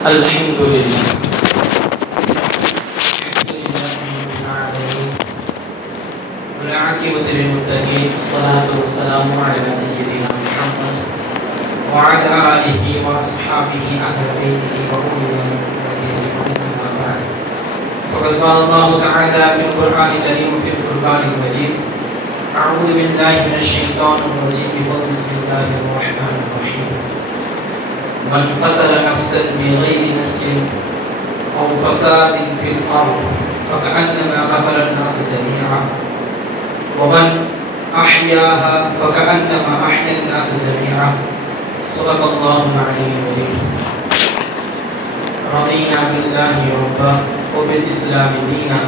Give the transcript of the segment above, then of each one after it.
الحمد لله رب العالمين والعاقبة للمتقين والصلاة والسلام على سيدنا محمد وعلى آله وأصحابه أهل بيته وأولياء أجمعين أما بعد فقد قال الله تعالى في القرآن الكريم في الفرقان المجيد أعوذ بالله من الشيطان الرجيم بسم الله الرحمن الرحيم من قتل نفسا بغير نفس أو فساد في الأرض فكأنما قتل الناس جميعا ومن أحياها فكأنما أحيا الناس جميعا صدق الله العلي العظيم. رضينا بالله ربا وبالإسلام دينا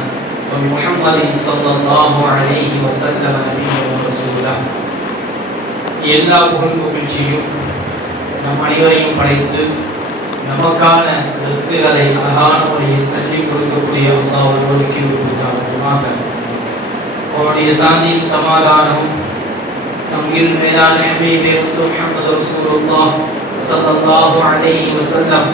وبمحمد صلى الله عليه وسلم نبيا ورسولا. எல்லா புகழும் புகழ்ச்சியும் நம் அனைவரையும் படைத்து நமக்கான ரிஸ்குகளை அழகான முறையில் தள்ளி கொடுக்கக்கூடிய அல்லாஹ் ஒருவருக்கு உண்டாவதாக அவருடைய சாந்தியும் சமாதானமும் நம் மேலான ஹபீபே முஹம்மது ரசூலுல்லாஹ் ஸல்லல்லாஹு அலைஹி வஸல்லம்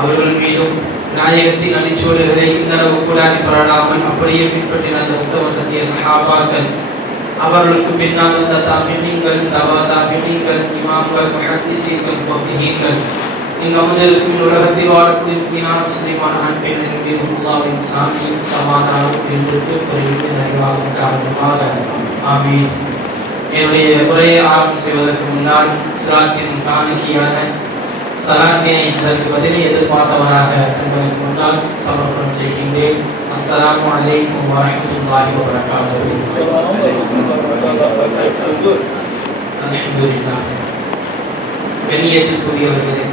அவர்கள் மீதும் நாயகத்தின் அடிச்சுவடுகளை இன்னளவு கூட பரடாமல் அப்படியே பின்பற்றின அந்த உத்தம சத்திய சஹாபாக்கள் அவர்களுக்கு பின்னால் வந்த தாபிஈன்கள் தபா தாபிஈன்கள் இமாம்கள் முஹத்திஸீன்கள் முஃபக்கிஹீன்கள் இங்கு அமர்ந்திருக்கும் உலகத்தில் வாழக்கூடிய முக்மீனான முஸ்லிமான ஆண் பெண்ணின் மீது அல்லாஹ்வின் சாந்தியும் சமாதானமும் என்றும் குறைந்து நிறைவாக உண்டாகுமாக ஆமீன். என்னுடைய உரையை ஆரம்பம் செய்வதற்கு முன்னால் இஸ்லாத்தின் காணிக்கையான சலாத்தினை அதற்கு பதிலை எதிர்பார்த்தவராக தங்களுக்கு முன்னால் சமர்ப்பணம் செய்கின்றேன். அஸ்ஸலாமு அலைக்கும் வரஹ்மத்துல்லாஹி வபரகாத்துஹு. அல்ஹம்துலில்லாஹ். கண்ணியத்திற்குரியவர்களே,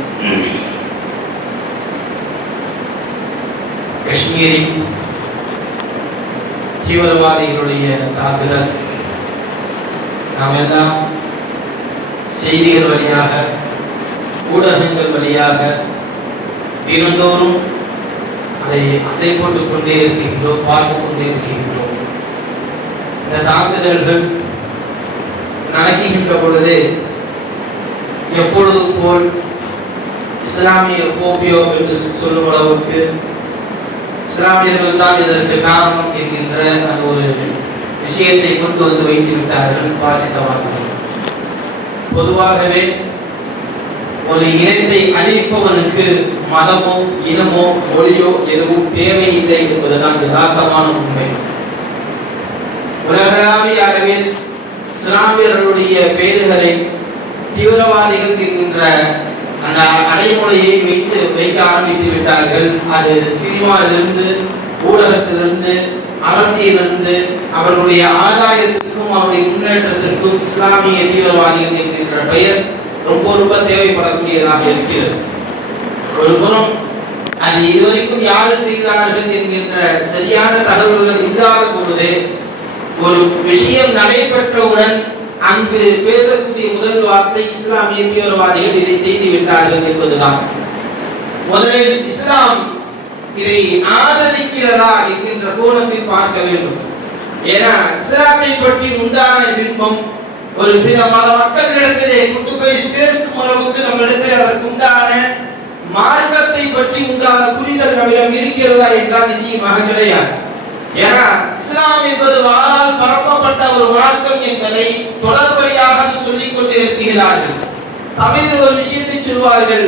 காஷ்மீரில் தீவிரவாதிகளுடைய தாக்குதல் நாம் எல்லாம் செய்திகள் வழியாக ஊடகங்கள் வழியாக தினந்தோறும் அதை அசை போட்டுக் கொண்டே இருக்கின்றோம், பார்த்து கொண்டே இருக்கின்றோம். இந்த தாக்குதல்கள் நடக்கின்ற பொழுது எப்பொழுது போல் இஸ்லாமிய போபியோ என்று சொல்லும் அளவுக்கு இஸ்லாமியர்கள் தான் இதற்கு காரணம் என்கின்ற அந்த ஒரு விஷயத்தை கொண்டு வந்து வைத்து விட்டார்கள் பாசிசவாதிகள். பொதுவாகவே ஒரு இனத்தை அழிப்பவனுக்கு மதமோ இனமோ மொழியோ எதுவும் தேவையில்லை என்பதுதான் யதார்த்தமான உண்மை. உலகளாவிய அளவில் இஸ்லாமியர்களுடைய பெயர்களை தீவிரவாதிகள் என்கின்ற அந்த அடைமொழியை வைக்க ஆரம்பித்து விட்டார்கள். அது சினிமாவிலிருந்து, ஊடகத்திலிருந்து, அரசியலிருந்து அவர்களுடைய ஆதாயத்திற்கும் அவருடைய முன்னேற்றத்திற்கும் இஸ்லாமிய தீவிரவாதிகள் என்கின்ற பெயர் ரொம்ப தேவைப்படக்கூடியதாக இருக்கிறது. ஒரு புறம் அது இதுவரைக்கும் யாரு செய்தார்கள் என்கின்ற சரியான தகவல்கள் இல்லாத பொழுது ஒரு விஷயம் நடைபெற்றவுடன் அங்கு பேசக்கூடிய முதல் வார்த்தை இஸ்லாமிய தீவிரவாதிகள் இதை செய்து விட்டார்கள் என்பதுதான். முதலில் இஸ்லாம் இதை ஆதரிக்கிறதா என்கின்ற கோணத்தில் பார்க்க வேண்டும். ஏன்னா இஸ்லாமை பற்றி உண்டான பின்பம் ஒரு பிற மத மக்களிடத்திலே கொண்டு போய் சேர்க்கும் அளவுக்கு நம்மிடத்தில் அதற்கு உண்டான மார்க்கத்தை பற்றி உண்டான புரிதல் நம்மிடம் இருக்கிறதா என்றால் நிச்சயமாக கிடையாது. ஏன்னா இஸ்லாம் என்பது வாளால் பரப்பப்பட்ட ஒரு மார்க்கம் என்பதை தொடர்படியாக சொல்லிக் கொண்டே இருக்கிறார்கள். தமிழில் ஒரு விஷயத்தை சொல்வார்கள்,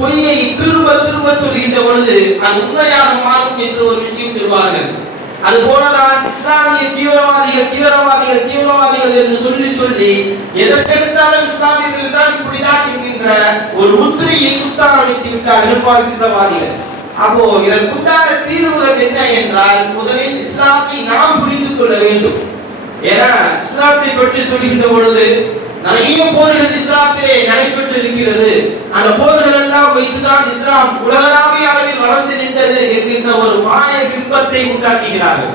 பொய்யை திரும்ப திரும்ப சொல்கின்ற பொழுது அது உண்மையாக மாறும் என்று ஒரு விஷயம் சொல்வார்கள். அது போலதான் இஸ்லாமிய தீவிரவாதிகள் என்று சொல்லி எதற்கெடுத்தாலும் இஸ்லாமியர்கள் தான் இப்படிதான் என்கின்ற ஒரு முத்திரையை குத்தாரடித்து விட்டார்கள் பாசிசவாதிகள். அப்போ இதற்குண்டான தீர்வுகள் என்ன என்றால், முதலில் இஸ்லாத்தை நாம் புரிந்து கொள்ள வேண்டும். ஏன்னா இஸ்லாத்தை பற்றி சொல்கின்ற பொழுது நிறைய போர்கள் இஸ்லாத்திலே நடைபெற்று இருக்கிறது. அந்த போர்கள் எல்லாம் வைத்துதான் இஸ்லாம் உலகளாவிய அளவில் வளர்ந்து நின்றது என்கின்ற ஒரு மாய பிம்பத்தை உண்டாக்குகிறார்கள்.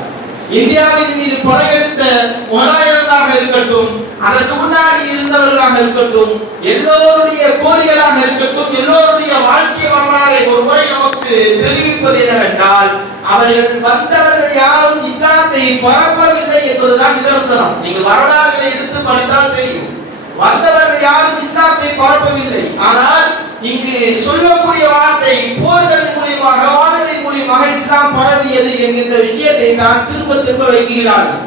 இந்தியாவின் மீது படையெடுத்த முகலாயர்களாக இருக்கட்டும், அதற்கு முன்னாடி இருந்தவர்களாக இருக்கட்டும், எல்லோருடைய கோரிகளாக இருக்கட்டும், எல்லோருடைய வாழ்க்கை வரலாறை ஒரு முறை நமக்கு தெரிவிப்பது என்னவென்றால், அவர்கள் வந்தவர்கள் யாரும் இஸ்லாத்தை பரப்பவில்லை என்பதுதான் நிதர்சனம். நீங்கள் வரலாறுகளை எடுத்து படித்தால் தெரியும். வந்தவர்கள் யாரும் இஸ்லாத்தை பரப்பவில்லை. ஆனால் இங்கு சொல்லக்கூடிய வார்த்தை போர்கள் மூலியமாக வாள்களின் மூலியமாக இஸ்லாம் பரவியது என்கின்ற விஷயத்தை தான் திரும்ப திரும்ப வைக்கிறார்கள்.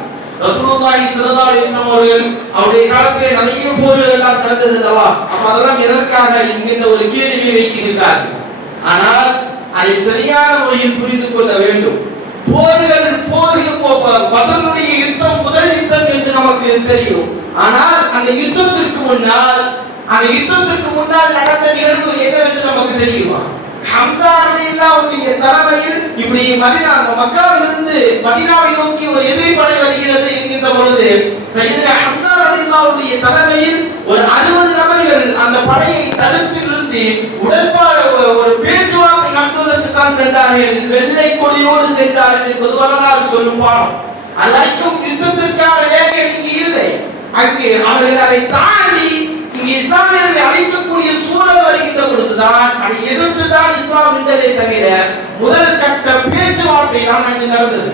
ரசூலுல்லாஹி ஸல்லல்லாஹு அலைஹி வஸல்லம் அவர்கள் அவருடைய காலத்திலே நிறைய போர்கள் எல்லாம் நடந்தது அல்லவா? அப்ப அதெல்லாம் எதற்காக என்கின்ற ஒரு கேள்வியை வைக்கிறார்கள். ஆனால் அதை சரியான முறையில் புரிந்து கொள்ள வேண்டும். பதருடைய யுத்தம் முதல் யுத்தம் என்று நமக்கு தெரியும். ஆனால் அந்த யுத்தத்திற்கு முன்னால் நடந்த நிகழ்வு என்னவென்று நமக்கு தெரியுமா? ஹம்சா ரலியல்லாஹுடைய தலைமையில் இப்படி மக்காவிலிருந்து மதீனாவை நோக்கி ஒரு எதிரி படை வருகிறது என்கின்ற பொழுது சையதுனா ஹம்சா ரலியல்லாஹுடைய தலைமையில் ஒரு 60 நபர்கள் அந்த படையை தடுத்து நிறுத்தி உடன்பாடு ஒரு பேச்சுவார்த்தை நடத்துவதற்கு தான் சென்றார்கள். வெள்ளை கொடியோடு சென்றார்கள் என்பது வரலாறு சொல்லும் பாடம். அதற்கும் யுத்தத்திற்கான வேலை இங்கு இல்லை. அங்கு அவர்கள் அதை தாண்டி இங்கு இஸ்லாமியர்களை அழைக்கக்கூடிய சூழல் வருகின்ற பொழுதுதான் அதை எதிர்த்துதான் இஸ்லாம் நின்றதை தவிர முதல் கட்ட பேச்சுவார்த்தை தான் அங்கு நடந்தது.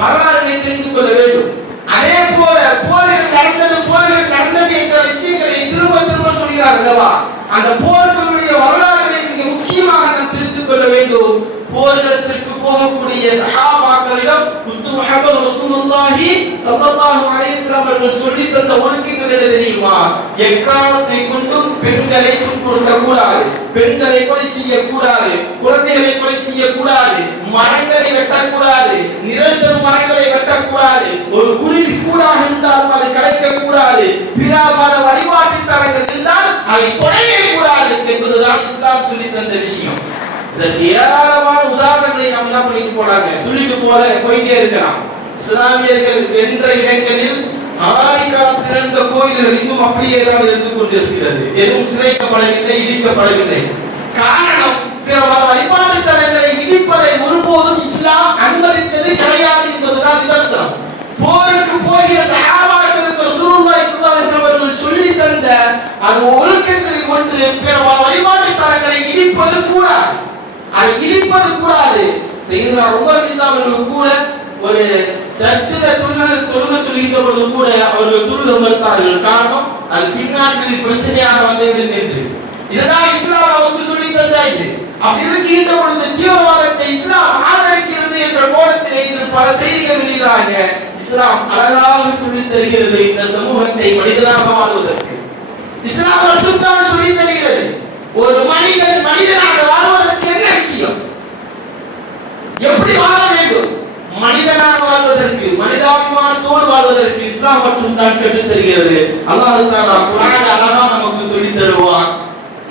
வரலாறுகளை தெரிந்து கொள்ள வேண்டும். அதே போல போர்கள் நடந்தது என்ற விஷயங்களை திரும்ப திரும்ப சொல்கிறார் அல்லவா? அந்த போர்களுடைய வரலாறுகளை மிக முக்கியமாக நாம் தெரிந்து கொள்ள வேண்டும். போர்களுக்கு போகக்கூடிய சஹாபாக்களிடம் முத்து முஹம்மது ரசூலுல்லாஹி ஸல்லல்லாஹு அலைஹி வஸல்லம் அவர்கள் சொல்லி தந்த ஒழுக்கங்கள் என்ன தெரியுமா? எக்காலத்தை கொண்டும் பெண்களை துன்புறுத்த கூடாது, பெண்களை கொலை செய்யக்கூடாது, குழந்தைகளை கொலை செய்யக்கூடாது, மரங்களை வெட்டக்கூடாது, நிழல் தரும் மரங்களை வெட்டக்கூடாது, ஒரு குருவி கூடாக இருந்தாலும் அதை கலைக்க கூடாது, பிற மத வழிபாட்டு தலங்கள் இருந்தால் அதை தொடவே கூடாது என்பதுதான் இஸ்லாம் சொல்லி தந்த விஷயம். இதற்கு ஏராளமான உதாரணங்களை நாம் என்ன பண்ணிட்டு போறாங்க, சொல்லிட்டு போயிட்டே இருக்கலாம். இஸ்லாமியர்கள் வென்ற இடங்களில் ஆயிரக்காலத்தில் இருந்த கோயில்கள் இன்னும் அப்படியே தான் இருந்து கொண்டிருக்கிறது. எதுவும் சிதைக்கப்படவில்லை, இடிக்கப்படவில்லை. காரணம், பிற வழிபாட்டு தலங்களை இடிப்பதை ஒருபோதும் இஸ்லாம் அனுமதித்தது கிடையாது என்பதுதான் நிதர்சனம். போருக்கு போகிற சஹாபாக்களுக்கு ரசூலுல்லாஹி ஸல்லல்லாஹு அலைஹி வஸல்லம் அவர்கள் சொல்லி தந்த அது ஒழுக்கங்களில் ஒன்று பிற வழிபாட்டு தலங்களை இடிப்பது கூடாது. அதை இடிப்பது கூடாது. செய்தனா உமர் ரலியல்லாஹு அன்ஹு கூட ஒரு சர்ச்சில் தொழுகை சொல்லிட்ட பொழுது கூட அவர்கள் தொழுகை மறுத்தார்கள். காரணம், அது பின்னாட்களில் பிரச்சனையாக வந்துவிடும் என்று. இதுதான் இஸ்லாம் நமக்கு சொல்லி தந்தாது. அப்படி இருக்கின்ற பொழுது தீவிரவாதத்தை இஸ்லாம் ஆதரிக்கிறது என்ற கோணத்திலே இன்று பல செய்திகள் வெளியிடாங்க. இஸ்லாம் அழகாக சொல்லி தருகிறது இந்த சமூகத்தை மனிதனாக வாழ்வதற்கு. இஸ்லாம் மட்டும்தான் சொல்லி தருகிறது ஒரு மனிதன் மனிதனாக வாழ்வதற்கு என்ன விஷயம், எப்படி வாழ வேண்டும், மனிதனாக வாழ்வதற்கு, மனிதாபிமானத்தோடு வாழ்வதற்கு இஸ்லாம் மட்டும்தான் கற்றுத் தருகிறது. அல்லாஹ் தஆலா குர்ஆனில் அழகாக நமக்கு சொல்லி தருவான்.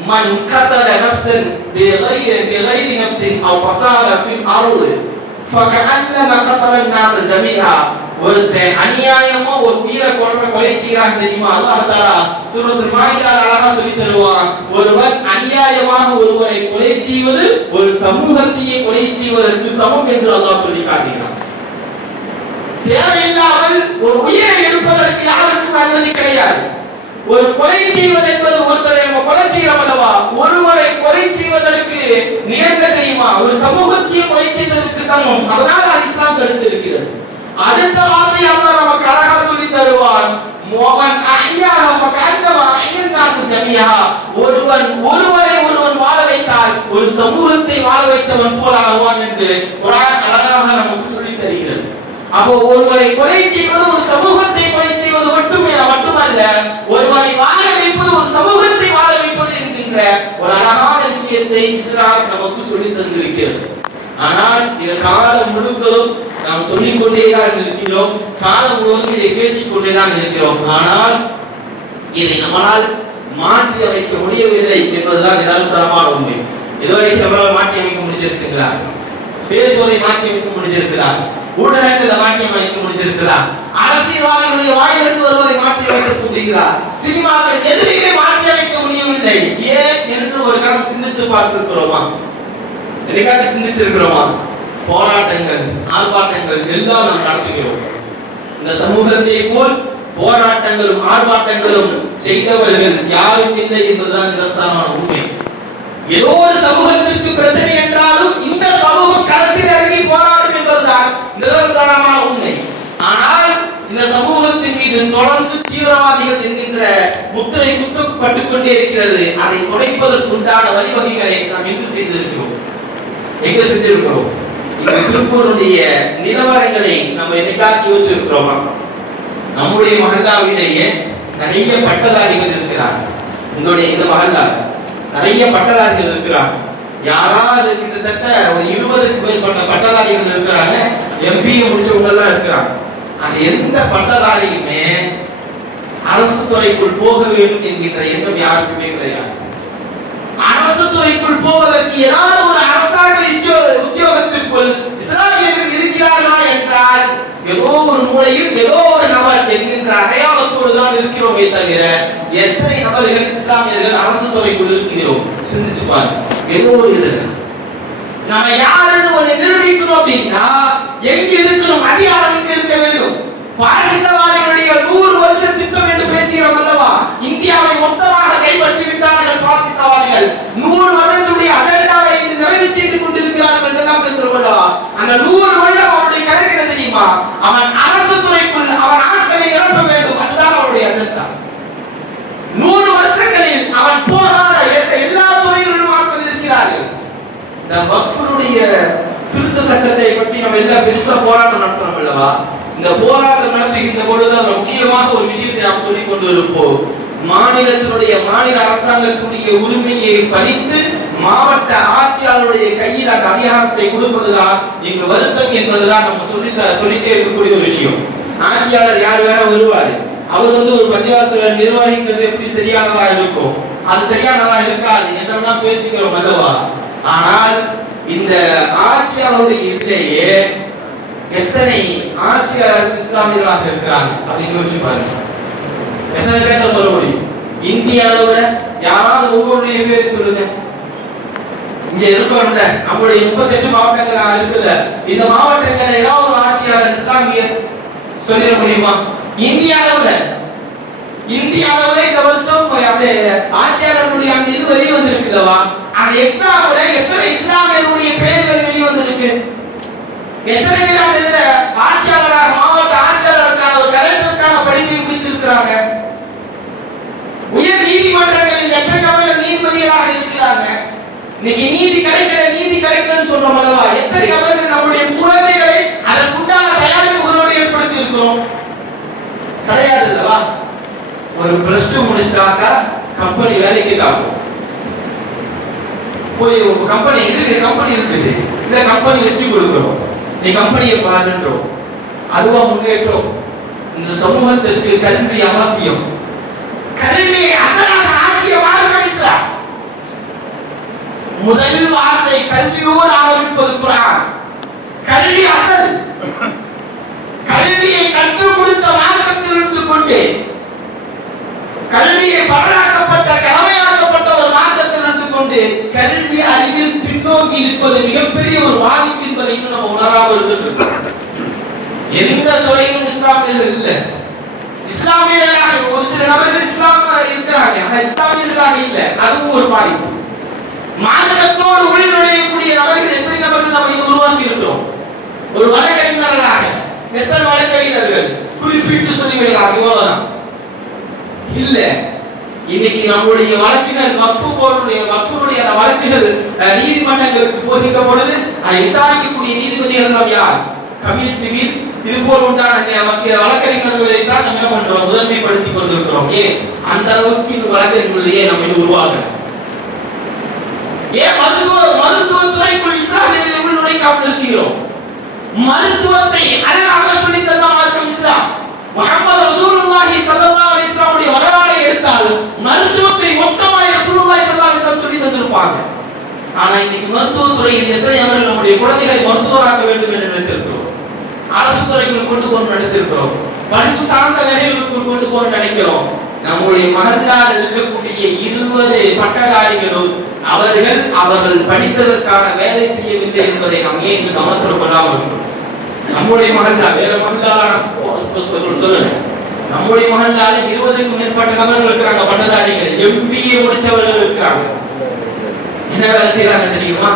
மன் கதல நஃப்ஸன் பிகைரி நஃப்ஸின் அவ் ஃபஸாத ஃபில் அர்ض் ஃபகஅன்னமா கதல الناس ஜமீஆ. ஒருத்தன் அநியாயமா ஒரு உயிரை கொலை செய்யறான் தெரியுமா? அல்லாஹ் தஆலா சூரத்துல் மாயிதால அழகா சொல்லி தருவான். ஒருவன் அநியாயமாக ஒருவரை கொலை செய்வது ஒரு சமூகத்தையே கொலை செய்வதற்கு சமம் என்று அல்லாஹ் சொல்லி காட்டுகிறான். தேவையில்லாமல் ஒரு உயிரை எடுப்பதற்கு யாருக்கும் அனுமதி கிடையாது. ஒரு கொலை செய்வது என்பது ஒருத்தரை நம்ம கொலை செய்யறோம் அல்லவா? ஒருவரை கொலை செய்வதற்கு நிகழ்ந்த தெரியுமா? ஒரு சமூகத்தையே கொலை செய்வதற்கு சமம். அதனால இஸ்லாம் தடுத்து இருக்கிறது. அடுத்த வார்த்தை அல்லாஹ் நமக்கு அழகாக சொல்லி தருவான். மோகன் அஹ்யா ஃபகஅன்னமா அஹ்யன் நாஸ் ஜமீஆ. ஒருவரை வாழ வைத்தால் ஒரு சமூகத்தை வாழ வைத்தவன் போல ஆவான் என்று குர்ஆன் அழகாக நமக்கு சொல்லி தருகிறது. அப்போ ஒருவரை கொலை செய்வது ஒரு சமூகத்தை கொலை செய்வது மட்டுமல்ல, ஒருவரை வாழ வைப்பது ஒரு சமூகத்தை வாழ வைப்பது என்கின்ற ஒரு அழகான விஷயத்தை இஸ்லாம் நமக்கு சொல்லி தந்திருக்கிறது. ஆனால் இந்த காலம் முழுவதும் நாம் சொல்லிக் கொண்டேதான் இருக்கிறோம், காலம் முழுவதும் இதை பேசிக் கொண்டேதான் இருக்கிறோம். ஆனால் இதை நம்மால் மாற்றி அமைக்க முடியவில்லை என்பதுதான் நிதர்சனமான உண்மை. இதுவரைக்கும் நம்மளால் மாற்றி அமைக்க முடிஞ்சிருக்குங்களா? பேசுவதை மாற்றி அமைக்க முடிஞ்சிருக்கிறா? ஊடகங்களை மாற்றி அமைக்க முடிஞ்சிருக்கிறா? அரசியல்வாதிகளுடைய வாயிலிருந்து வருவதை மாற்றி அமைக்க முடிகிறா? சினிமாக்கள் எதிரையுமே மாற்றி அமைக்க முடியவில்லை. ஏன் என்று ஒரு காலம் சிந்தித்து பார்த்திருக்கிறோமா? என்னைக்காவது சிந்திச்சிருக்கிறோமா? போராட்டங்கள், ஆர்ப்பாட்டங்கள் எல்லாம் நாம் நடத்துகிறோம். இந்த சமூகத்தை போல் போராட்டங்களும் ஆர்ப்பாட்டங்களும் செய்தவர்கள் யாரும் இல்லை என்பதுதான் நிதர்சனமான உண்மை. ஏதோ ஒரு சமூகத்திற்கு பிரச்சனை என்றாலும் இந்த சமூகம் களத்தில் இறங்கி போராடும் என்பதுதான் நிதர்சனமான உண்மை. ஆனால் இந்த சமூக சமூகத்தின் மீது தொடர்ந்து தீவிரவாதிகள் என்கின்ற முத்திரை குத்தப்பட்டுக் கொண்டே இருக்கிறது. அதை துடைப்பதற்குண்டான வழிவகைகளை நாம் எங்கு செய்திருக்கிறோம்? எங்க செஞ்சிருக்கிறோம்? இந்த திருப்பூருடைய நிலவரங்களை நம்ம என்னைக்காச்சும் யோசிச்சிருக்கிறோமா? நம்முடைய மஹல்லாவிலேயே நிறைய பட்டதாரிகள் இருக்கிறார். இந்த மஹல்லா நிறைய பட்டதாரிகள் இருக்கிறார். யாராவது கிட்டத்தட்ட ஒரு 20க்கு மேற்பட்ட பட்டதாரிகள் இருக்கிறாங்க. எம்பிஏ முடிச்சவங்க எல்லாம் இருக்கிறாங்க. அது எந்த பட்டதாரியுமே அரசு துறைக்குள் போக வேண்டும் என்கின்ற எண்ணம் யாருக்குமே கிடையாது. அரசு துறைக்குள் போவதற்கு ஏதாவது ஒரு அரசாங்க உத்தியோகத்திற்குள் இஸ்லாமியர்கள் இருக்கிறார்களா என்றால் ஏதோ ஒரு மூலையில் ஏதோ ஒரு நபர் என்கின்ற அடையாளத்தோடு தான் இருக்கிறோமே தவிர எத்தனை நபர்கள் இஸ்லாமியர்கள் அரசு துறைக்குள் இருக்கிறோம் சிந்திச்சு பாருங்க. ஏதோ ஒரு இது நம்ம யாருன்னு ஒரு நிரூபிக்கணும் அப்படின்னா எங்க இருக்கணும்? அதிகாரம் எங்க இருக்க வேண்டும்? பாகிஸ்தானிகளுடைய 100 வருஷ திட்டம் என்று பேசுகிறோம் அல்லவா? இந்தியாவை மொத்தமாக கைப்பற்றி விட்டார்கள் பாகிஸ்தானிகள். 100 வருடத்துடைய அஜெண்டாவை நிறைவு செய்து கொண்டிருக்கிறார்கள் என்றெல்லாம் பேசுறோம் அல்லவா? அந்த 100 வருடம் அவருடைய கருத்து என்ன தெரியுமா? அவன் அரசு துறைக்குள் அவன் ஆட்களை நிரப்ப வேண்டும். அதுதான் அவருடைய அஜெண்டா. 100 வருஷங்களில் அவன் போராட எல்லா துறைகளிலும் ஆட்கள் இருக்கிறார்கள். இந்த வக்ஃபுடைய திருத்த சட்டத்தை பற்றி நம்ம எல்லாம் பெருசா போராட்டம் நடத்துறோம் அல்லவா? இந்த போராட்டம் நடத்துகின்ற பொழுது முக்கியமாக ஒரு விஷயத்தை நாம் சொல்லிக் கொண்டு இருப்போம். மாநில அரசாங்கத்துடைய உரிமையை பறித்து மாவட்ட ஆட்சியாளருடைய கையில் அந்த அதிகாரத்தை கொடுப்பதுதான் இங்கு வருத்தம் என்பதுதான் நம்ம சொல்லிட்டே இருக்கக்கூடிய ஒரு விஷயம். ஆட்சியாளர் யார் வேணா வருவாரு. அவர் ஒரு பள்ளிவாசலை நிர்வகிக்கிறது எப்படி சரியானதா இருக்கும்? அது சரியானதா இருக்காது என்றெல்லாம் பேசுகிறோம் அல்லவா? ஆனால் இந்த ஆட்சியாளருடைய இதிலேயே எத்தனை ஆட்சியாளர்கள் இஸ்லாமியர்களாக இருக்கிறாங்க அப்படின்னு யோசிச்சு பாருங்க. எத்தனை பேர் சொல்ல முடியும்? இந்திய அளவுல யாராவது ஒவ்வொருடைய பேர் சொல்லுங்க. இங்க இருக்கோம்ல நம்மளுடைய 38 மாவட்டங்கள் இருக்குல்ல, இந்த மாவட்டங்கள் ஏதாவது ஒரு ஆட்சியாளர் இஸ்லாமியர் சொல்லிட முடியுமா? இந்திய அளவுல இந்த வருஷம் ஆட்சியாளர்களுடைய அந்த இது வெளியே வந்திருக்குல்லவா? அந்த எக்ஸாம்ல எத்தனை இஸ்லாமியர்களுடைய பெயர்கள் வெளியே வந்திருக்கு? எத்தனை பேர் ஆட்சியாளராக மாவட்ட ஆட்சியாளருக்கான ஒரு கலெக்டருக்கான படிப்பை முடித்திருக்கிறாங்க? உயர் நீதிமன்றங்களில் எத்தனை நபர்கள் நீதிபதிகளாக இருக்கிறாங்க? இன்னைக்கு நீதி கிடைக்கலன்னு சொல்றோம் அல்லவா? எத்தனை நபர்கள் நம்முடைய குழந்தைகளை அதற்குண்டான தயாரிப்புகளோடு ஏற்படுத்தி இருக்கிறோம்? கிடையாது அல்லவா? ஒரு +2 முடிச்சிட்டாக்கா கம்பெனி வேலைக்கு தான் போய் கம்பெனி இருக்குது, இந்த கம்பெனி வச்சு கொடுக்கிறோம், நீ கம்பெனியை பாருன்றோம். அதுவா முன்னேற்றம்? இந்த சமூகத்திற்கு கல்வி அவசியம். கல்வியை அசலாக ஆக்கிய மார்க்கம் இஸ்லாம். முதல் வார்த்தை கல்வியோடு ஆரம்பிப்பது குர்ஆன். கல்வி அசல். கல்வியை கற்றுக் கொடுத்த மார்க்கத்தில் இருந்து கொண்டு கல்வியை பரலாக்கப்பட்ட கடமையாக்கப்பட்ட ஒரு மார்க்கத்தில் இருந்து கொண்டு கல்வி அறிவில் பின்னோக்கி இருப்பது மிகப்பெரிய ஒரு பாதிப்பு என்பதை நம்ம உணராமல் இருக்கிறோம். எந்த துறையிலும் இஸ்லாமியர்கள் இல்லை. இஸ்லாமியர்களாக ஒரு சில நபர்கள் இருக்கிறாங்க, ஆனா இஸ்லாமியர்களாக இல்லை. அதுவும் ஒரு பாதிப்பு. மார்க்கத்தோடு உள்நுழையக்கூடிய நபர்கள் எத்தனை நபர்கள் நம்ம இங்கு உருவாக்கி இருக்கிறோம்? ஒரு வழக்கறிஞர்களாக எத்தனை வழக்கறிஞர்கள் குறிப்பிட்டு சொல்லிவிடலாம்? இவ்வளவுதான் இல்ல. இன்னைக்கு நம்முடைய வழக்கினர் வக்ஃபுடைய வழக்குகள் நீதிமன்றங்களுக்கு போகின்ற பொழுது அதை விசாரிக்கக்கூடிய நீதிபதிகள் நாம் யார்? கபில் சிவில் இது போல் உண்டான வழக்கறிஞர்களை தான் நம்ம என்ன பண்றோம்? முதன்மைப்படுத்திக் கொண்டிருக்கிறோம். அந்த அளவுக்கு இந்த வழக்கறிஞர்களையே நம்ம உருவாக்க. மருத்துவத்துறைக்குள் இஸ்லாமியர்களை உள்நுழைக்காமல் இருக்கிறோம். மருத்துவத்தை அழகாக சொல்லி தந்த மார்க்கம் இஸ்லாம். முஹம்மது ரசூலுல்லாஹி ஸல்லல்லாஹு அலைஹி வஸல்லம் வரலாறை எடுத்தால் மருத்துவத்தை மொத்தமாய் ரசூலுல்லாஹி ஸல்லல்லாஹு அலைஹி வஸல்லம் சொல்லி தந்திருப்பாங்க. ஆனா இன்னைக்கு மருத்துவத்துறையில் எத்தனை அவர்கள் நம்முடைய குழந்தைகளை மருத்துவராக்க வேண்டும் என்று நினைத்திருக்கிறோம். அரசு துறைக்குள் கொண்டு போக நினைச்சிருக்கிறோம். படிப்பு சார்ந்த வேலைகளுக்கு கொண்டு போக நினைக்கிறோம். நம்முடைய மகளால் இருக்கக்கூடிய 20 பட்டதாரிகளும் அவர்கள் படித்ததற்கான வேலை செய்யவில்லை என்பதை நாம் ஏன் கவனத்தில் கொள்ளாமல் இருக்கிறோம்? நம்முடைய மகள்ல வேற மகளால சொல்லுங்க. நம்முடைய மகளால 20க்கும் மேற்பட்ட நபர்கள் இருக்கிறாங்க, பட்டதாரிகள், எம்பிஏ முடிச்சவர்கள் இருக்கிறாங்க. என்ன வேலை செய்யறாங்க தெரியுமா?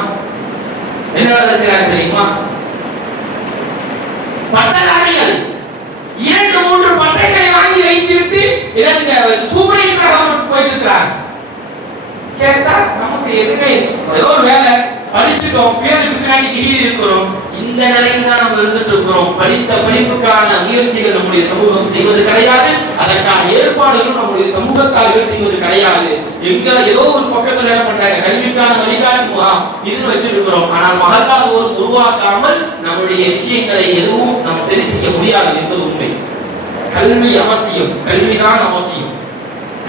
பட்டதாரிகள் 2-3 பட்டை இதை சூப்பர்வைசராக போயிட்டு இருக்கிறாங்க. கேட்டா நமக்கு எதுங்க ஏதோ ஒரு வேலை படிச்சுட்டோம், பேருக்கு பின்னாடி டிகிரி இருக்கிறோம், இந்த நிலையில் தான் நம்ம இருந்துட்டு இருக்கிறோம். படித்த படிப்புக்கான முயற்சிகள் நம்முடைய சமூகம் செய்வது கிடையாது, அதற்கான ஏற்பாடுகளும் நம்முடைய சமூகத்தார்கள் செய்வது கிடையாது. எங்க ஏதோ ஒரு பக்கத்துல என்ன பண்றாங்க, கல்விக்கான வழிகாட்டு முகாம் இது வச்சிருக்கிறோம். ஆனால் மகத்தால் ஒரு உருவாக்காமல் நம்முடைய விஷயங்களை எதுவும் நாம் சரி செய்ய முடியாது என்பது உண்மை. கல்வி அவசியம், கல்விதான் அவசியம்.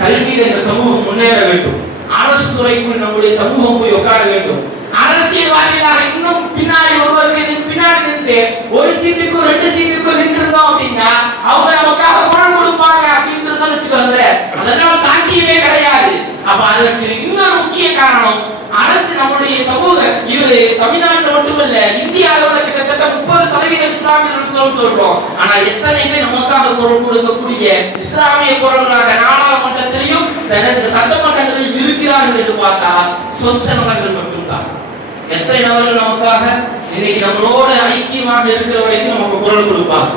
கல்வியில் இந்த சமூகம் முன்னேற வேண்டும். அரசு துறைக்குள் நம்முடைய சமூகம் போய் உட்கார வேண்டும். அரசியல்வாதிகளாக இன்னும் பின்னாடி ஒருவருக்கு பின்னாடி நின்று ஒரு சீட்டுக்கும் 2 சீட்டுக்கும் நின்றுருந்தோம் அப்படின்னா அவங்க நமக்காக குரல் கொடுப்பாங்க அப்படின்றத வச்சுக்கோங்க. அதெல்லாம் சாத்தியமே கிடையாது. அப்ப அதற்கு இன்னும் முக்கிய காரணம் அரசு நம்முடைய சமூக இது தமிழ்நாட்டில் மட்டுமல்ல இந்திய அளவில் கிட்டத்தட்ட 30% இஸ்லாமியர்கள் சொல்றோம். ஆனா எத்தனை பேர் நமக்காக குரல் கொடுக்கக்கூடிய இஸ்லாமிய குரல்களாக நாடாளுமன்றத்திலையும் தனது சட்டமன்றங்களில் இருக்கிறார்கள் என்று பார்த்தால் சொந்த நபர்கள் மட்டும்தான். எத்தனை நபர்கள் நமக்காக இன்னைக்கு நம்மளோட ஐக்கியமாக இருக்கிற வரைக்கும் நமக்கு குரல் கொடுப்பாங்க.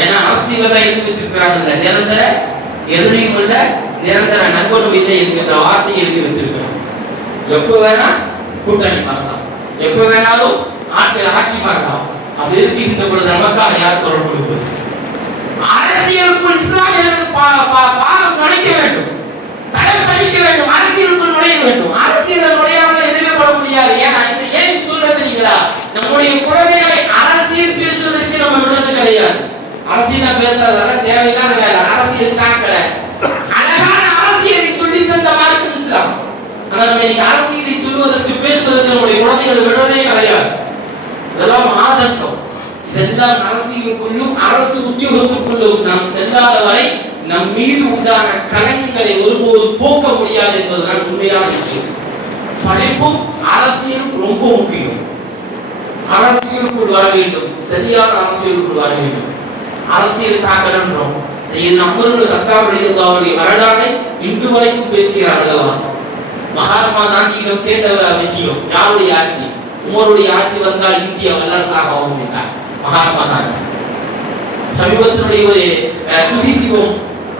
ஏன்னா அரசியல தான் எழுதி வச்சிருக்கிறாங்கல்ல, நிரந்தர எதிரியும் இல்ல நிரந்தர நண்பனும் இல்லை என்கிற வார்த்தையை எழுதி வச்சிருக்கிறோம். எப்ப வேணா கூட்டணி மாறலாம், எப்ப வேணாலும் ஆட்கள் ஆட்சி மாறலாம். அப்படி இருக்கின்ற பொழுது நமக்காக யார் குரல் கொடுப்பது? அரசியலுக்குள் இஸ்லாமியர்கள் பாகம் நுழைக்க வேண்டும், தடை பதிக்க வேண்டும், அரசியலுக்குள் நுழைய வேண்டும். அரசியல் நுழையாமல் எதுவுமே பட முடியாது. ஏன்னா ஏன் சொல்றது தெரியுங்களா, நம்முடைய குழந்தைகளை அரசியல் பேசுவதற்கு நம்ம விடுறது கிடையாது. அரசியல் பேசாத தேவையில்லாத வேலை, அரசியல் சாக்கடை. அழகான அரசியலை சொல்லி தந்த மார்க்கம் இஸ்லாம். ஆனால் நம்ம இன்னைக்கு அரசியலை சொல்வதற்கு பேசுவதற்கு நம்முடைய குழந்தைகள் விடுறதே கிடையாது. இதெல்லாம் ஆதங்கம். இதெல்லாம் அரசியலுக்குள்ளும் அரசு உத்தியோகத்துக்குள்ளும் நாம் செல்லாத வரை நம் மீது உண்டான கலங்கங்களை ஒருபோது போக்க முடியாது என்பதுதான் உண்மையான விஷயம். படிப்பும் அரசியலும் ரொம்ப முக்கியம். அரசியலுக்குள் வர வேண்டும், சரியான அரசியலுக்குள் வர வேண்டும். அரசியல் சாக்கடைன்றோம். நம்மளுடைய சத்தாவுடைய வரலாறை இன்று வரைக்கும் பேசுகிறார்கள். மகாத்மா காந்தியிடம் கேட்ட விஷயம், யாருடைய ஆட்சி? உமருடைய ஆட்சி வந்தால் இந்தியா வல்லரசாகும் என்றார் மகாத்மா காந்தி. சமீபத்தினுடைய ஒரு சுதிசிவம்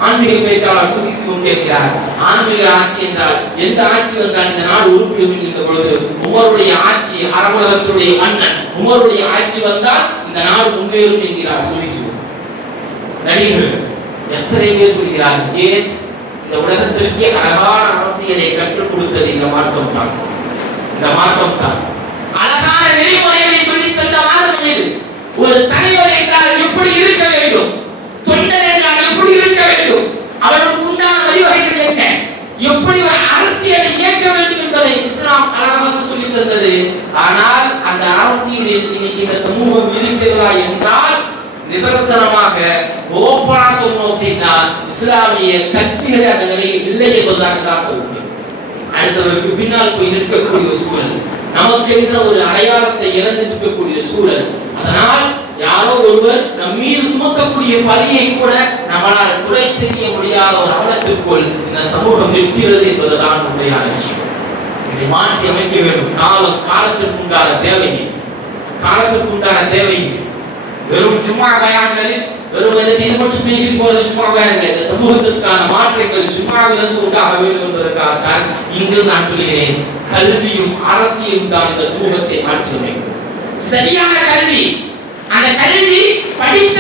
ஆன்மீக பேச்சாளர் சுதிசிவம் கேட்கிறார், ஆன்மீக ஆட்சி என்றால் எந்த ஆட்சி வந்தால் இந்த நாடு உருப்பிடும் என்கின்ற பொழுது உமருடைய ஆட்சி, அரபுலகத்துடைய மன்னன் உமருடைய ஆட்சி வந்தால் இந்த நாடு முன்னேறும் என்கிறார் சுதிசிவம். நடிகர்கள் எத்தனை பேர் சொல்கிறார், ஏன் இந்த உலகத்திற்கே அழகான அரசியலை கற்றுக் கொடுத்தது இந்த மார்க்கம் தான். இந்த மார்க்கம் தான் அழகான நெறிமுறைகளை சொல்லி தந்த மார்க்கம் இது. ஒரு தலைவர் என்றால் எப்படி இருக்க வேண்டும், தொண்டர் என்றால் எப்படி இருக்க வேண்டும், அவருக்கு உண்டான வழிவகைகள் என்ன, எப்படி ஒரு அரசியலை இயக்க வேண்டும் என்பதை இஸ்லாம் அழகாக சொல்லி தந்தது. ஆனால் அந்த அரசியலில் இன்னைக்கு இந்த சமூகம் இருக்கிறதா என்றால் நிதர்சனமாக ஓப்பனா சொல்லணும் அப்படின்னா இஸ்லாமிய கட்சிகள் அந்த நிலையில் இல்லை என்பதாக தான் தோன்றும். அடுத்தவருக்கு பின்னால் போய் நிற்கக்கூடிய சூழல், நமக்கு என்ற ஒரு அடையாளத்தை இழந்து நிற்கக்கூடிய சூழல். அதனால் யாரோ ஒருவர் நம் மீது சுமக்கக்கூடிய பலியை கூட நம்மளால் குறை தெரிய முடியாத ஒரு அவலத்திற்குள் இந்த சமூகம் நிற்கிறது என்பதுதான் உண்மையான விஷயம். இதை மாற்றி அமைக்க வேண்டும். காலத்திற்கு உண்டான தேவை, காலத்திற்கு உண்டான தேவை. வெறும் சும்மா பயான்களில் வெறும் இது மட்டும் பேசி போறது சும்மா பயான்கள். இந்த சமூகத்திற்கான மாற்றங்கள் சும்மாவிலிருந்து உண்டாக வேண்டும் என்பதற்காகத்தான் இங்கு நான் சொல்கிறேன், கல்வியும் அரசியலும் தான் இந்த சமூகத்தை மாற்றியமைக்கும். சரியான கல்வி, அந்த கல்வி படித்த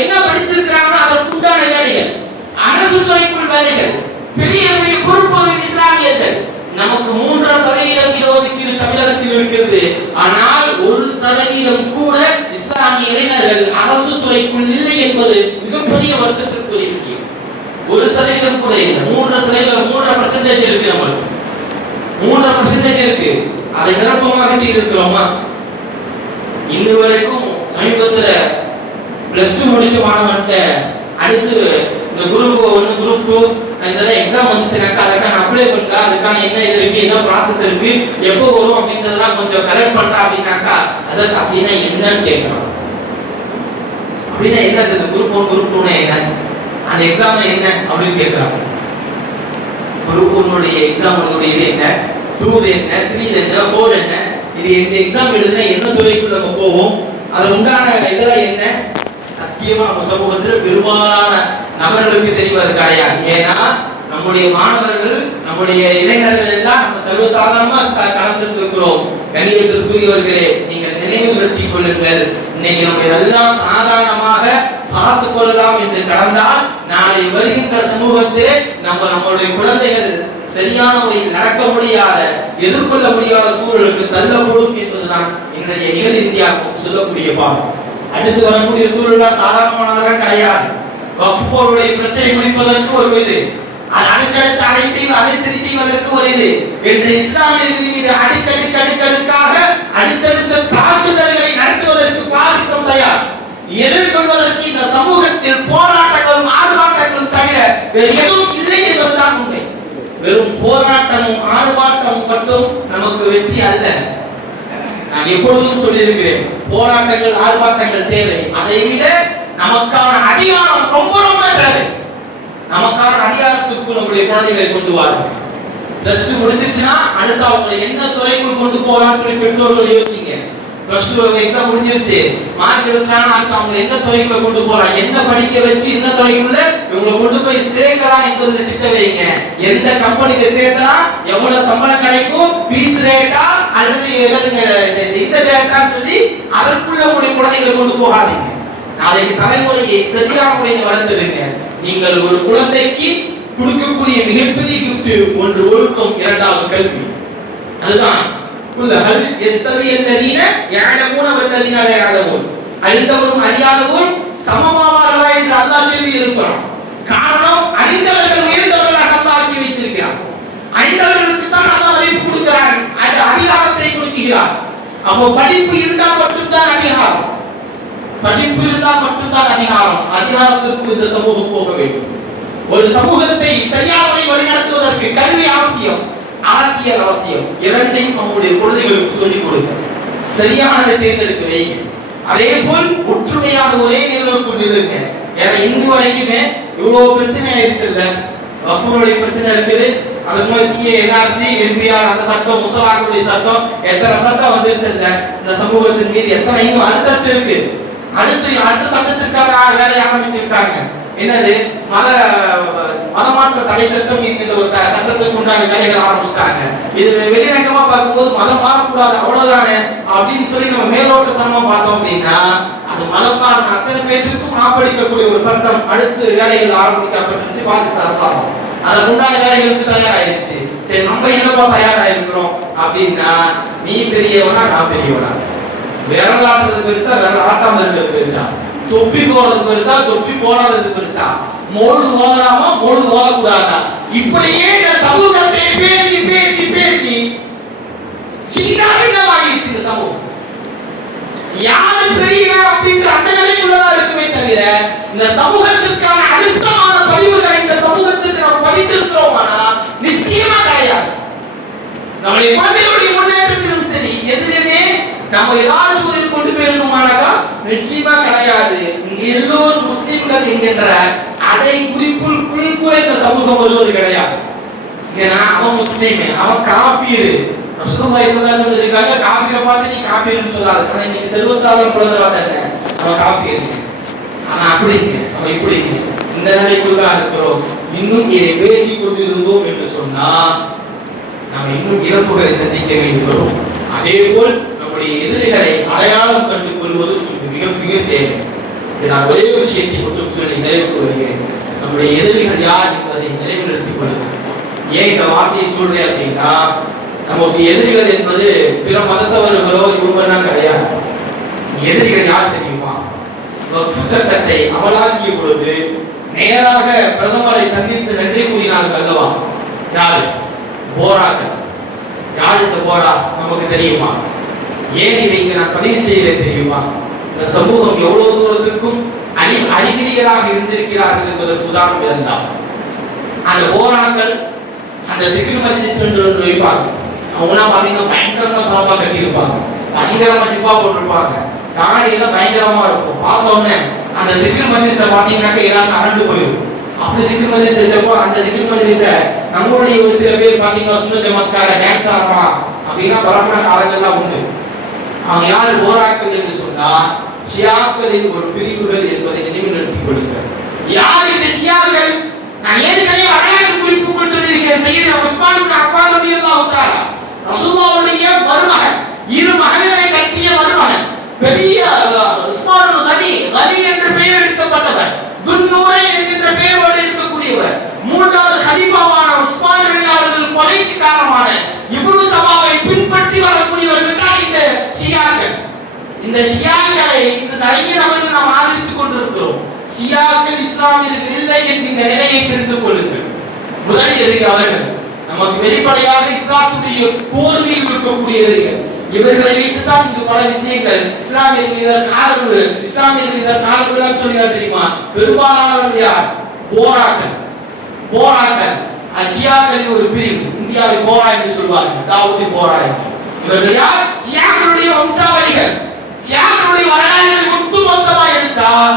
என்ன படித்திருக்கிறாங்களோ அதற்கு உண்டான வேலைகள், அரசு துறைக்குள் வேலைகள், பெரிய பெரிய பொறுப்புகள் இஸ்லாமியர்கள். நமக்கு 3% இடஒதுக்கீடு தமிழகத்தில் இருக்கிறது. ஆனால் 1% கூட இஸ்லாமிய இளைஞர்கள் அரசு துறைக்குள் இல்லை என்பது மிகப்பெரிய வருத்தத்திற்குரிய விஷயம். 1% கூட இல்லை, 3% இருக்கு. நம்மளுக்கு 3% இருக்கு. அதை நிரப்பமாக செய்திருக்கிறோமா? இன்று வரைக்கும் சமீபத்துல +2 முடிச்ச மாணவன்கிட்ட அடுத்து இந்த குரூப் 1 குரூப் 2 இதெல்லாம் எக்ஸாம் வந்துச்சுனாக்கா அதுக்கான அப்ளை பண்றா, அதுக்கான என்ன இது இருக்கு, என்ன ப்ராசஸ் இருக்கு, எப்போ வரும் அப்படின்றதெல்லாம் கொஞ்சம் கலெக்ட் பண்றா அப்படின்னாக்கா அதற்கு அப்படின்னா என்னன்னு கேட்கலாம். அப்படின்னா என்ன இந்த குரூப் 1 குரூப் 2 என்ன, அந்த எக்ஸாம் என்ன அப்படின்னு கேட்கலாம். குரூப் 1 எக்ஸாம் இது என்ன, 2 என்ன, 3 என்ன, 4 என்ன, இது இந்த எக்ஸாம் எழுதுனா என்ன துறைக்குள்ள நம்ம போவோம், அது உண்டான இதெல்லாம் என்ன, சத்தியமா நம்ம சமூகத்தில் பெரும்பாலான நபர்களுக்கு தெரிவது கிடையாது. ஏன்னா நம்முடைய மாணவர்கள், நம்முடைய இளைஞர்கள் எல்லாம் நம்ம சர்வசாதாரணமா கலந்துட்டு இருக்கிறோம். கணிதத்திற்குரியவர்களே, நீங்கள் நினைவுபடுத்திக் கொள்ளுங்கள். இன்னைக்கு நம்ம இதெல்லாம் சாதாரணமாக பார்த்துக் கொள்ளலாம் என்று கடந்தால் நாளை வருகின்ற சமூகத்தை நம்மளுடைய குழந்தைகள் சரியான முறையில் நடக்க முடியாத, எதிர்கொள்ள முடியாத சூழலுக்கு தள்ளப்படும் என்பதுதான் இன்றைய இயல் இந்தியாவுக்கு சொல்லக்கூடிய பாடம். அடுத்து வரக்கூடிய சூழல் சாதாரணமானதாக கிடையாது. வக்ஃபுடைய பிரச்சனை முடிப்பதற்கு ஒரு இது, அடுத்தடுத்து அதை சரி செய்வதற்கு ஒரு இது என்று இஸ்லாமியர்கள் மீது அடுத்தடுக்காக அடுத்தடுத்த தாக்குதல்களை நடத்துவதற்கு பாகிஸ்தான் தயார். எதிர்கொள்வதற்கு இந்த சமூகத்தில் போராட்டங்களும் ஆர்ப்பாட்டங்களும் தவிர வேறு எதுவும் இல்லை என்பதுதான் உண்மை. வெறும் போராட்டமும் ஆர்ப்பாட்டமும் மட்டும் நமக்கு வெற்றி அல்ல. நான் எப்பொழுதும் சொல்லியிருக்கிறேன், போராட்டங்கள் ஆர்ப்பாட்டங்கள் தேவை. அதை விட நமக்கான அதிகாரம் ரொம்ப ரொம்ப தேவை. நமக்கான அதிகாரத்துக்கு நம்முடைய குழந்தைகளை கொண்டு வாருங்க. பிளஸ் டூ முடிஞ்சிருச்சுன்னா அடுத்து அவங்களை என்ன துறைக்குள் கொண்டு போகலாம்னு சொல்லி பெற்றோர்கள் யோசிங்க. பிளஸ் டூ எக்ஸாம் முடிஞ்சிருச்சு, மார்க் எடுக்கிறாங்க, அடுத்து அவங்க எந்த துறைக்குள்ள கொண்டு போகலாம், என்ன படிக்க வச்சு இந்த துறைக்குள்ள இவங்களை கொண்டு போய் சேர்க்கலாம் என்பதை திட்ட வைங்க. எந்த கம்பெனிக்கு சேர்த்தா எவ்வளவு சம்பளம் கிடைக்கும், பீஸ் ரேட்டா அல்லது இந்த ரேட்டான்னு சொல்லி அதற்குள்ள உங்களுடைய குழந்தைகளை கொண்டு போகாதீங்க. நாளைக்கு தலைமுறையை சரியான முறையில் வளர்த்துடுங்க. நீங்கள் ஒரு குழந்தைக்கு கொடுக்கக்கூடிய மிகப்பெரிய கிஃப்ட் ஒன்று ஒழுக்கம், இரண்டாவது கல்வி. அதுதான் அறிந்தவரும் அறியாதவரும் சமமாவார்களா என்று அல்லாஹ் கேள்வி எழுப்புகிறான். காரணம், அறிந்தவர்கள் உயர்ந்தவர்களாக அல்லாஹ் ஆக்கி வைத்திருக்கிறார். அறிந்தவர்களுக்கு தான் அல்லாஹ் அறிவு கொடுக்கிறான், அந்த அதிகாரத்தை கொடுக்கிறார். அப்போ படிப்பு இருந்தால் மட்டும்தான் அதிகாரம், படிப்பு இருந்தால் மட்டும்தான் அதிகாரம். அதிகாரத்திற்கு இந்த சமூகம் போக வேண்டும். ஒரு சமூகத்தை சரியான வழிநடத்துவதற்கு கல்வி அவசியம், அரசியல் அவசியம். இரண்டையும் நம்முடைய குழந்தைகளுக்கு சொல்லிக் கொடுங்க. சரியானதை தேர்ந்தெடுக்க வைங்க. அதே போல் ஒற்றுமையாக ஒரே நிலைக்கு நிலுங்க. ஏன்னா இந்து வரைக்குமே இவ்வளவு பிரச்சனை ஆயிடுச்சு இல்ல, வஃபுடைய பிரச்சனை இருக்குது. அதுக்கு மேல சிஏ, என்ஆர்சி, என்பிஆர், அந்த சட்டம், முத்தலாக்குடைய சட்டம், எத்தனை சட்டம் வந்துருச்சு இல்ல. இந்த சமூகத்தின் மீது எத்தனை அழுத்தம் இருக்கு. அடுத்த சட்டத்திற்கான வேலையை ஆரம்பிச்சுட்டாங்க. என்னது, மதமாற்ற தடை சட்டம் என்கின்ற ஒரு சட்டத்துக்கு உண்டான வேலைகள் ஆரம்பிச்சிட்டாங்க. இது வெளிரங்கமா பார்க்கும்போது மதம் மாறக்கூடாது அவ்வளவுதானே அப்படின்னு சொல்லி நம்ம மேலோட்டத்தனமா பார்த்தோம் அப்படின்னா, அது மதம் மாறின அத்தனை பேருக்கும் ஆப்படிக்கக்கூடிய ஒரு சட்டம் அடுத்து வேலைகள் ஆரம்பிக்கப்பட்டு பாகிஸ்தான் அரசாங்கம் அதற்கு உண்டான வேலைகளுக்கு தயாராயிருச்சு. சரி, நம்ம என்னப்பா தயாராயிருக்கிறோம் அப்படின்னா, நீ பெரியவனா நான் பெரியவனா, விரல் ஆட்டுறது பெருசா விரல் ஆட்டாம இருக்கிறது பெருசா, தொப்பி போறது பெருசா தொப்பி போடாதது பெருசா, மொழு ஓதலாமா மொழு ஓதக்கூடாதா, இப்படியே இந்த சமூகத்தை பேசி பேசி பேசி சின்னமாகிடுச்சு இந்த சமூகம். யாரு பெரிய அப்படின்ற அந்த நிலைக்குள்ளதான் இருக்குமே தவிர இந்த சமூகத்திற்கான அழுத்தமான பதிவுகளை இந்த சமூகத்திற்கு நாம் படித்திருக்கிறோமானா நிச்சயமா கிடையாது. நம்முடைய குழந்தைகளுடைய முன்னேற்றத்திலும் சரி எதிலுமே நம்ம ஏதாவது சூழல் கொண்டு போயிருக்கோமானாக்கா நிச்சயமா கிடையாது. இங்க எல்லோரும் முஸ்லிம்கள் என்கின்ற அதை குறிப்புக்குள் இந்த சமூகம் வருவது கிடையாது. ஏன்னா அவன் முஸ்லீம், அவன் காபீர். ரசூலுல்லாஹி ஸல்லல்லாஹு அலைஹி வஸல்லம் சொல்லிருக்காங்க, காபீரை பார்த்து நீ காபீர்னு சொல்லாத. ஆனா இன்னைக்கு சர்வசாதாரண குழந்தைவாதங்க அவன் காபீர், ஆனா அப்படிங்க அவன் இப்படிங்க இந்த நிலைக்குள்ளான் இருக்கிறோம். இன்னும் இதை பேசிக் கொண்டிருந்தோம் என்று சொன்னா நாம் இன்னும் இறப்புகளை சந்திக்க வேண்டியிருக்கிறோம். அதே போல் நம்முடைய எதிரிகளை அடையாளம் கண்டுக் கொள்வது மிக மிக தேவை. நான் ஒரே ஒரு விஷயத்தை மட்டும் சொல்லி நிறைவுக்கு வருகிறேன். நம்முடைய எதிரிகள் யார் என்பதை நினைவில் நிறுத்திக் கொள்ளுங்கள். ஏன் இந்த வார்த்தையை சொல்றேன் அப்படின்னா, நமக்கு எதிரிகள் என்பது பிற மதத்தவர்களோ இவங்கெல்லாம் கிடையாது. எதிரிகள் யார் தெரியுமா? வக்ஃப் சட்டத்தை அமலாக்கிய பொழுது நேராக பிரதமரை சந்தித்து நன்றி கூறினார்கள் அல்லவா? யாரு? போராக்கள். யார் இந்த போரா நமக்கு தெரியுமா? ஏன் இதை நான் பதிவு செய்ய தெரியுமா? இந்த சமூகம் எவ்வளவு தூரத்துக்கும் அறிவிலிகளாக இருந்திருக்கிறார்கள் என்பதற்கு உதாரணம் இருந்தால் அந்த போராக்கள் அந்த திக்ர் மஜ்லிஸ் என்று வைப்பாங்க. அவங்களா பாத்தீங்கன்னா பயங்கரமா சாப்பா கட்டியிருப்பாங்க, பயங்கரமா ஜிப்பா போட்டிருப்பாங்க, காடி எல்லாம் பயங்கரமா இருக்கும். பார்த்தோன்னே அந்த திக்ர் மஜ்லிஸை பாத்தீங்கன்னாக்க எல்லாரும் அரண்டு போயிடும். அப்படி திக்ர் மஜ்லிஸ் வச்சப்போ அந்த திக்ர் மஜ்லிஸை நம்மளுடைய ஒரு சில பேர் பாத்தீங்கன்னா சுன்ன ஜமாத்கார டான்ஸ் ஆடுறான் அப்படின்னா பரப்புற காலங்கள்லாம் உண்டு. அவங்க யாரு போராக்கள் என்று சொன்னா ஷியாக்களின் ஒரு பிரிவுகள் என்பதை நினைவில் நிறுத்திக் கொள்ளுங்கள். யார் இந்த ஷியாக்கள்? நான் ஏற்கனவே வரலாற்று குறிப்புகள் சொல்லியிருக்கிறேன். சையதுனா உஸ்மான் இப்னு அஃபான் ரலியல்லாஹு தஆலா ரசூலுல்லாஹ்வுடைய மருமகன், இரு மகன்களை கட்டிய மருமகன், பெரிய உஸ்மான் கனி என்ற பெயர் எடுக்கப்பட்டவர், துன்னூரை என்கின்ற பெயரோடு இருக்கக்கூடியவர், மூன்றாவது கலீஃபாவான உஸ்மான் அவர்கள் கொலைக்கு காரணமான இப்னு சபாவை பின்பற்றி வரக்கூடியவர்கள் தான் இந்த ஷியாக்கள். இந்த ஷியாக்களை இன்று நிறைய நபர்கள் நாம் ஆதரித்துக் கொண்டிருக்கிறோம். ஷியாக்கள் இஸ்லாமிற்கு இல்லை என்கின்ற நிலையை தெரிந்து கொள்ளுங்கள். முதலில் அவர்கள் நமக்கு வெளிப்படையாக இஸ்லாத்துடைய போர்வையில் இருக்கக்கூடியவர்கள். இவர்களை வைத்துதான் இங்கு பல விஷயங்கள் இஸ்லாமியர்கள் இதற்கு ஆதரவு சொல்கிறார் தெரியுமா? பெரும்பாலானவர்கள் யார்? போராக்கள் ஷியாக்களின் ஒரு பிரிவு. இந்தியாவை போரா என்று சொல்வார்கள், தாவூதி போரா. இவர்கள் யார்? ஷியாக்களுடைய வம்சாவளிகள். ஷியாக்களுடைய வரலாறுகளை ஒட்டுமொத்தமாக எடுத்தால்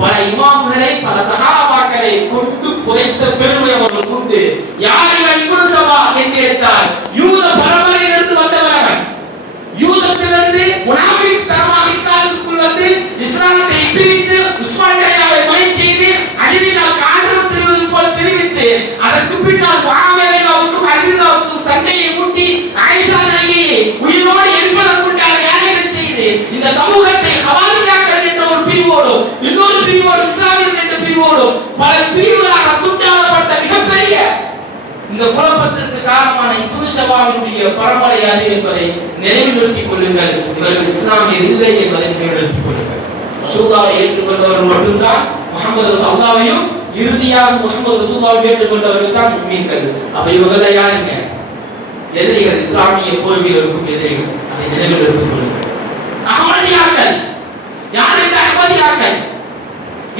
பல இமாம்களை, பல சஹாபாக்களை கொண்டு புதைத்த பெருமை அவர்கள் உண்டு. யார் இவன்? இப்னு சபா என்று எடுத்தால் யூத பரம்பரையிலிருந்து வந்தவர்கள். யூதத்திலிருந்து முனாஃபிக் தரமாக இஸ்லாமுக்குள் வந்து இஸ்லாத்தை பிரித்து உஸ்மான் கனியாவை கொலை செய்து அலிவினால் ஆதரவு தெரிவிப்பது போல் தெரிவித்து அதற்கு பின்னால் முஆவியாவுக்கும் அலிவியாவுக்கும் சண்டையை மூட்டி ஆயிஷா நபியை உயிரோடு எரிப்பதற்குண்டான வேலைகளை செய்து இந்த சமூகத்தை ஹவாரிஜாக்கள் என்ற ஒரு பிரிவோடு, இன்னொரு பிரிவோடு இஸ்லாமியர்கள் என்ற பிரிவோடு பல பிரிவுகளாக துண்டாடப்பட்ட மிகப்பெரிய இந்த குழப்பத்திற்கு காரணமான இப்னு சபாவினுடைய பரம்பரை அது என்பதை நினைவில் நிறுத்திக் கொள்ளுங்கள். இவர்கள் இஸ்லாமியர் இல்லை என்பதை நினைவில் நிறுத்திக் கொள்ளுங்கள். ரசூலுல்லாஹை ஏற்றுக்கொண்டவர்கள் மட்டும்தான் முஹம்மது ரசூலுல்லாஹையும் இறுதியாக முஹம்மது ரசூலுல்லாஹை ஏற்றுக்கொண்டவர்கள் தான் முஃமின்கள். அப்ப இவங்க யாருங்க? எதிரிகள், இஸ்லாமிய போர்வையில் இருக்கும் எதிரிகள். அதை நினைவில் நிறுத்திக் கொள்ளுங்கள். அஹ்மதியாக்கள் யார்? இந்த அஹ்மதியாக்கள்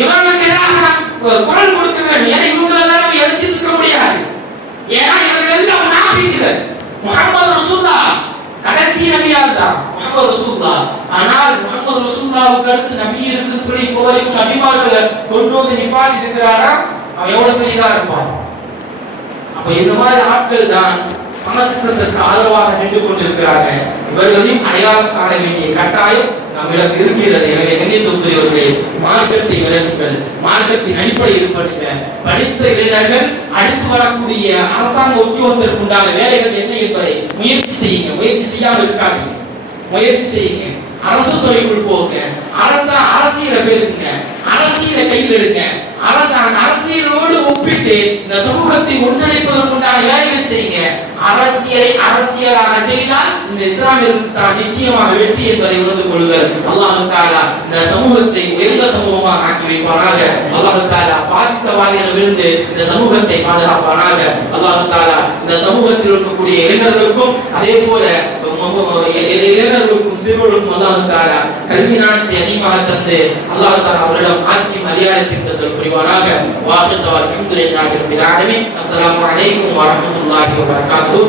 இவர்களுக்கு எதிராக குரல் கொடுக்க வேண்டும். ஏன்னா இவங்களெல்லாம் எழுச்சிட்டு இருக்க முடியாது. ஏன்னா இவர்கள் எல்லாம் முனாஃபிக்குகள். முஹம்மது ரசூலுல்லாஹ் கடைசி நபியாக தான் முஹம்மது ரசூலுல்லாஹ். ஆனால் முஹம்மது ரசூலுல்லாஹ்வுக்கு அடுத்து நபி இருக்குன்னு சொல்லி இப்போ வரைக்கும் நபிமார்களை கொண்டு வந்து நிப்பாட்டி இருக்கிறாரா? அவன் எவ்வளவு பெரியதா இருப்பான். அப்ப இந்த மாதிரி ஆட்கள் தான் பாசிசத்திற்கு ஆதரவாக நின்று கொண்டிருக்கிறாங்க. இவர்களையும் அடையாளம் காண வேண்டிய கட்டாயம் நம்மிடம் இருக்கிறது. எனவே கண்ணியத்துக்குரியவர்களே, மார்க்கத்தை விளக்குங்கள், மார்க்கத்தின் அடிப்படையில் பண்ணுங்க. படித்த இளைஞர்கள் அடுத்து வரக்கூடிய அரசாங்க உத்தியோகத்திற்கு உண்டான வேலைகள் என்ன என்பதை முயற்சி செய்யுங்க. முயற்சி செய்யாமல் இருக்காதீங்க, முயற்சி செய்யுங்க. அரசு துறைக்குள் போங்க, அரசியலை பேசுங்க, அரசியலை கையில் எடுங்க. அரசியலோடு ஒப்பிட்டு இந்த சமூகத்தை ஒன்றிணைப்பதற்குண்டான வேலைகள் செய்யுங்க. அரசியலை அரசியலாக செய்தால் இந்த இஸ்லாமிற்கு தான் நிச்சயமாக வெற்றி என்பதை உணர்ந்து கொள்ளுங்கள். அல்லாஹ் தஆலா இந்த சமூகத்தை உயர்ந்த சமூகமாக ஆக்கி வைப்பானாக. அல்லாஹ் தஆலா பாசிசவாதிகளிலிருந்து இந்த சமூகத்தை பாதுகாப்பானாக. அல்லாஹ் தஆலா இந்த சமூகத்தில் இருக்கக்கூடிய இளைஞர்களுக்கும் அதே போல இளைஞர்களுக்கும் சிறுவர்களுக்கும் அல்லாஹ் தஆலா கல்வி ஞானத்தை அதிகமாக தந்து அல்லாஹ் தஆலா அவரிடம் ஆட்சி மரியாதையை தந்தல் புரிவானாக. வாஹித் அல்ஹம்துலில்லாஹி ரப்பில் ஆலமீன். அஸ்ஸலாமு அலைக்கும் வரஹ்மத்துல்லாஹி வபரகாத்துஹு.